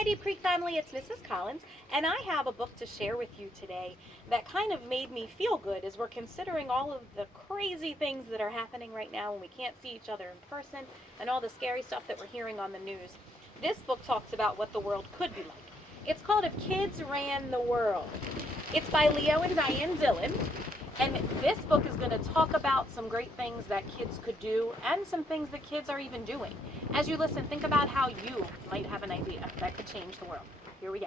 Hi, Deep Creek family, it's Mrs. Collins, and I have a book to share with you today that kind of made me feel good as we're considering all of the crazy things that are happening right now when we can't see each other in person and all the scary stuff that we're hearing on the news. This book talks about what the world could be like. It's called If Kids Ran the World. It's by Leo and Diane Dillon, and this book is going to talk about some great things that kids could do and some things that kids are even doing. As you listen, think about how you might have an idea that could change the world. Here we go.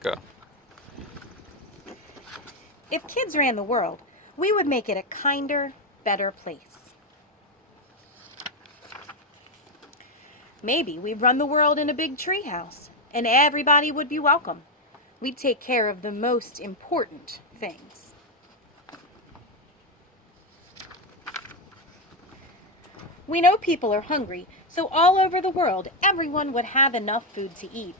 Go. If kids ran the world, we would make it a kinder, better place. Maybe we'd run the world in a big tree house, and everybody would be welcome. We'd take care of the most important things. We know people are hungry, so all over the world, everyone would have enough food to eat.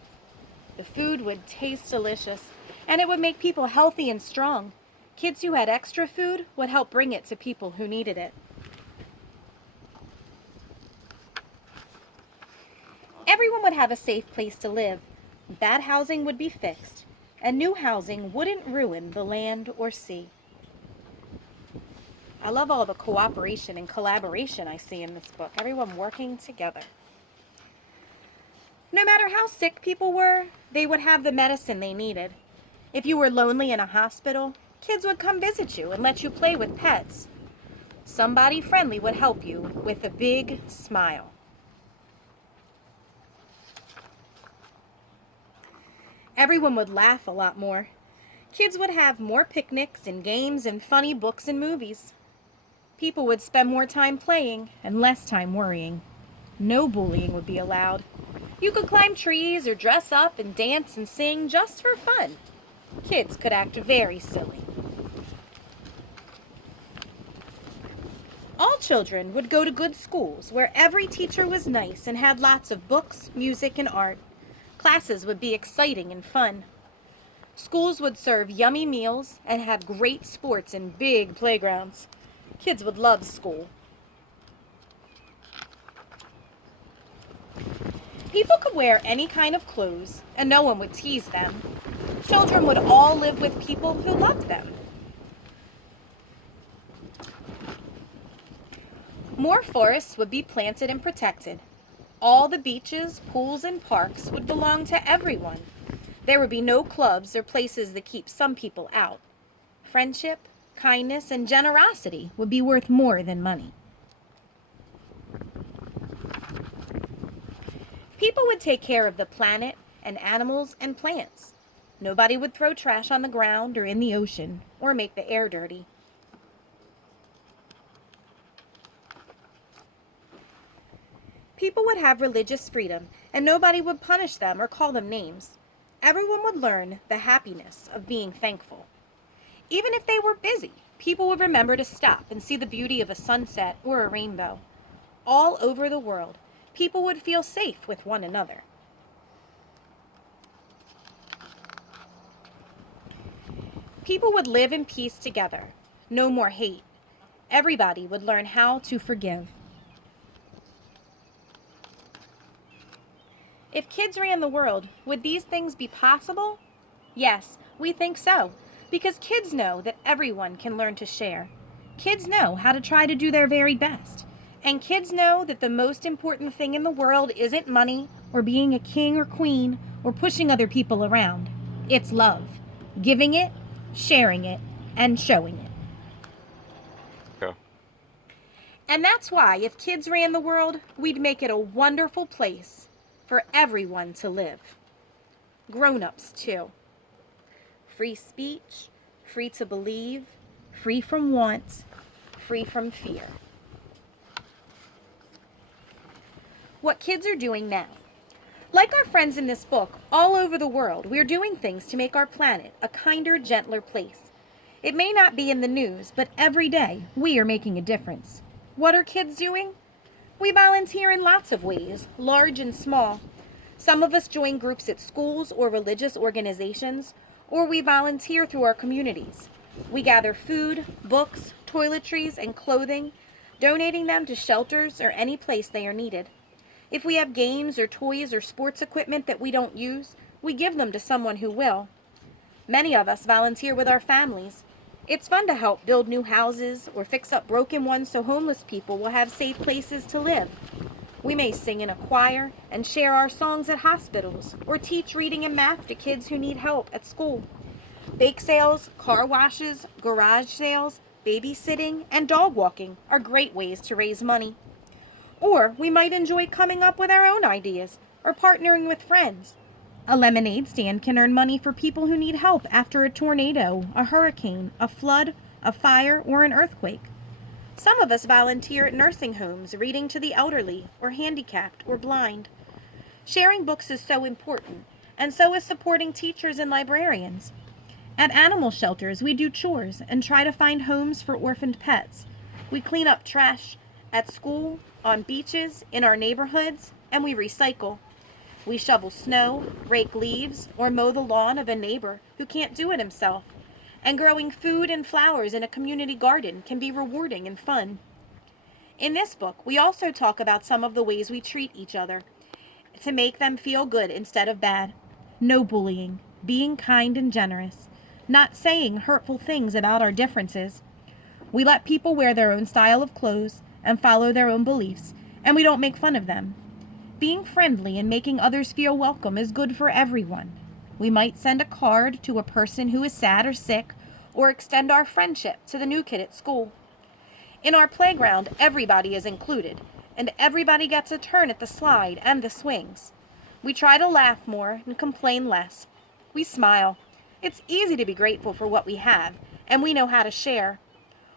The food would taste delicious, and it would make people healthy and strong. Kids who had extra food would help bring it to people who needed it. Everyone would have a safe place to live. Bad housing would be fixed, and new housing wouldn't ruin the land or sea. I love all the cooperation and collaboration I see in this book. Everyone working together. No matter how sick people were, they would have the medicine they needed. If you were lonely in a hospital, kids would come visit you and let you play with pets. Somebody friendly would help you with a big smile. Everyone would laugh a lot more. Kids would have more picnics and games and funny books and movies. People would spend more time playing and less time worrying. No bullying would be allowed. You could climb trees or dress up and dance and sing just for fun. Kids could act very silly. All children would go to good schools where every teacher was nice and had lots of books, music, and art. Classes would be exciting and fun. Schools would serve yummy meals and have great sports and big playgrounds. Kids would love school. People could wear any kind of clothes, and no one would tease them. Children would all live with people who loved them. More forests would be planted and protected. All the beaches, pools, and parks would belong to everyone. There would be no clubs or places that keep some people out. Friendship, kindness, and generosity would be worth more than money. People would take care of the planet and animals and plants. Nobody would throw trash on the ground or in the ocean or make the air dirty. People would have religious freedom, and nobody would punish them or call them names. Everyone would learn the happiness of being thankful. Even if they were busy, people would remember to stop and see the beauty of a sunset or a rainbow. All over the world, people would feel safe with one another. People would live in peace together. No more hate. Everybody would learn how to forgive. If kids ran the world, would these things be possible? Yes, we think so, because kids know that everyone can learn to share. Kids know how to try to do their very best. And kids know that the most important thing in the world isn't money or being a king or queen or pushing other people around. It's love, giving it, sharing it, and showing it. Go. And that's why if kids ran the world, we'd make it a wonderful place for everyone to live. Grown-ups, too. Free speech, free to believe, free from want, free from fear. What kids are doing now. Like our friends in this book, all over the world, we're doing things to make our planet a kinder, gentler place. It may not be in the news, but every day we are making a difference. What are kids doing? We volunteer in lots of ways, large and small. Some of us join groups at schools or religious organizations, or we volunteer through our communities. We gather food, books, toiletries, and clothing, donating them to shelters or any place they are needed. If we have games or toys or sports equipment that we don't use, we give them to someone who will. Many of us volunteer with our families. It's fun to help build new houses or fix up broken ones so homeless people will have safe places to live. We may sing in a choir and share our songs at hospitals or teach reading and math to kids who need help at school. Bake sales, car washes, garage sales, babysitting, and dog walking are great ways to raise money. Or we might enjoy coming up with our own ideas or partnering with friends. A lemonade stand can earn money for people who need help after a tornado, a hurricane, a flood, a fire, or an earthquake. Some of us volunteer at nursing homes, reading to the elderly, or handicapped, or blind. Sharing books is so important, and so is supporting teachers and librarians. At animal shelters, we do chores and try to find homes for orphaned pets. We clean up trash at school, on beaches, in our neighborhoods, and we recycle. We shovel snow, rake leaves, or mow the lawn of a neighbor who can't do it himself. And growing food and flowers in a community garden can be rewarding and fun. In this book, we also talk about some of the ways we treat each other to make them feel good instead of bad. No bullying, being kind and generous, not saying hurtful things about our differences. We let people wear their own style of clothes and follow their own beliefs, and we don't make fun of them. Being friendly and making others feel welcome is good for everyone. We might send a card to a person who is sad or sick, or extend our friendship to the new kid at school. In our playground, everybody is included, and everybody gets a turn at the slide and the swings. We try to laugh more and complain less. We smile. It's easy to be grateful for what we have, and we know how to share.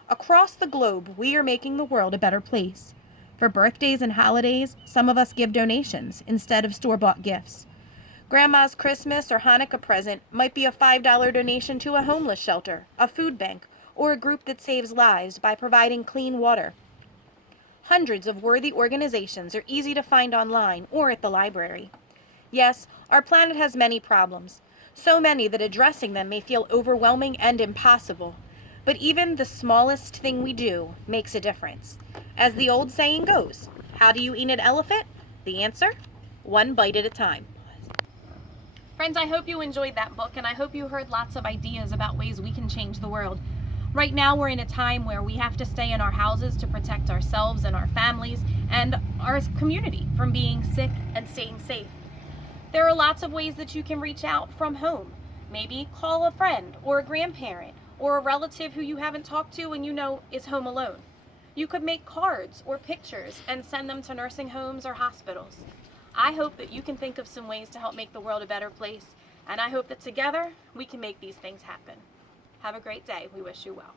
Across the globe, we are making the world a better place. For birthdays and holidays, some of us give donations instead of store-bought gifts. Grandma's Christmas or Hanukkah present might be a $5 donation to a homeless shelter, a food bank, or a group that saves lives by providing clean water. Hundreds of worthy organizations are easy to find online or at the library. Yes, our planet has many problems, so many that addressing them may feel overwhelming and impossible. But even the smallest thing we do makes a difference. As the old saying goes, how do you eat an elephant? The answer? One bite at a time. Friends, I hope you enjoyed that book, and I hope you heard lots of ideas about ways we can change the world. Right now, we're in a time where we have to stay in our houses to protect ourselves and our families and our community from being sick and staying safe. There are lots of ways that you can reach out from home. Maybe call a friend or a grandparent or a relative who you haven't talked to and you know is home alone. You could make cards or pictures and send them to nursing homes or hospitals. I hope that you can think of some ways to help make the world a better place, and I hope that together we can make these things happen. Have a great day. We wish you well.